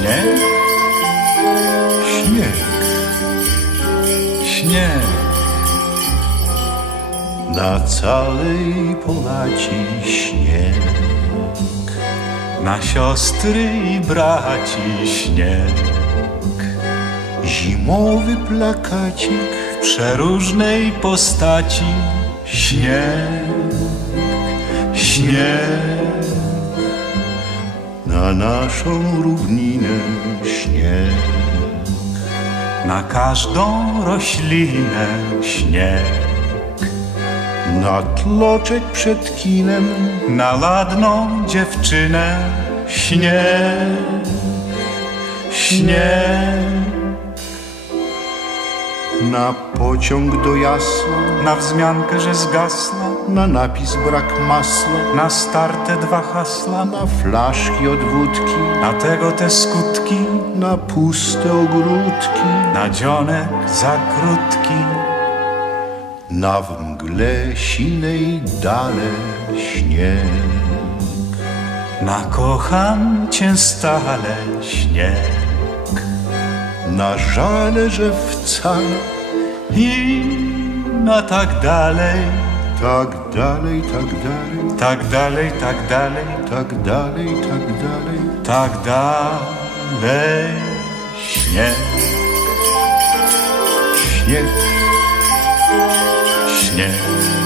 Śnieg, śnieg, śnieg. Na całej Polaci śnieg, na siostry i braci śnieg. Zimowy plakacik w przeróżnej postaci śnieg, śnieg. Na naszą równinę śnieg, na każdą roślinę śnieg. Na tloczek przed kinem, na ładną dziewczynę śnieg, śnieg. Na pociąg do jasła, na wzmiankę, że zgasła, na napis brak masła, na starte dwa hasła, na flaszki od wódki, na tego te skutki, na puste ogródki, na dzionek za krótki, na w mgle sinej dale śnieg. Na kocham cię stale śnieg. Na żale, że wcale. I na tak dalej, tak dalej, tak dalej, tak dalej, tak dalej, tak dalej, tak dalej, tak dalej. Śnieg, śnieg, śnieg.